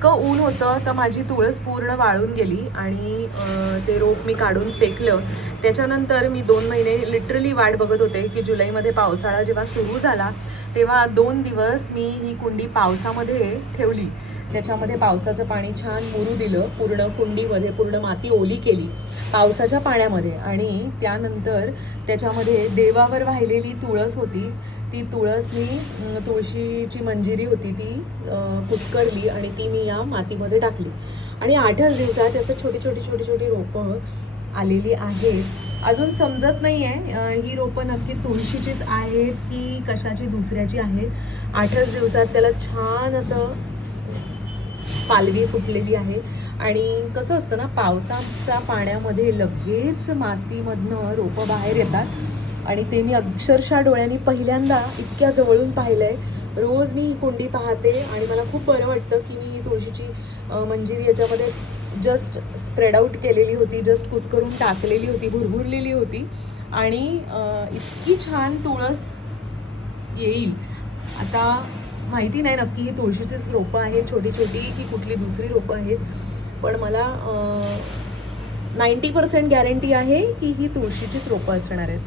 इतकं ऊन होतं तर माझी तुळस पूर्ण वाळून गेली आणि ते रोप मी काढून फेकलं. त्याच्यानंतर मी 2 महिने लिटरली वाट बघत होते की जुलैमध्ये पावसाळा जेव्हा सुरू झाला तेव्हा 2 दिवस मी ही कुंडी पावसामध्ये ठेवली. त्याच्यामध्ये पावसाचं पाणी छान मुरू दिलं, पूर्ण कुंडीमध्ये पूर्ण माती ओली केली पावसाच्या पाण्यामध्ये. आणि त्यानंतर त्याच्यामध्ये देवावर वाहिलेली तुळस होती, ती तुळस मी तुळशीची मंजिरी होती ती कुस्करली आणि ती मी या मातीमध्ये टाकली. आणि 8च दिवसात असं छोटी छोटी छोटी छोटी रोपं आलेली आहेत. अजून समजत नाही आहे ही रोपं नक्की तुळशीचीच आहेत की कशाची दुसऱ्याची आहेत. 8च दिवसात त्याला छान असं पालवी फुटलेली आहे. आणि कसं असतं ना, पावसाच्या पाण्यामध्ये लगेच मातीमधनं रोपं बाहेर येतात आणि ते मी अक्षरशः डोळ्यांनी पहिल्यांदा इतक्या जवळून पाहिलं आहे. रोज मी ही कुंडी पाहते आणि मला खूप बरं वाटतं की मी ही तुळशीची मंजिरी याच्यामध्ये जस्ट स्प्रेड आउट केलेली होती, जस्ट कुस्करून टाकलेली होती, भुरभुरलेली होती आणि इतकी छान तुळस येईल. आता माहिती नाही नक्की ही तुळशीचीच रोपं आहेत छोटी छोटी की कुठली दुसरी रोपं आहेत, पण मला 90% गॅरंटी आहे की ही तुळशीचीच रोपं असणार आहेत.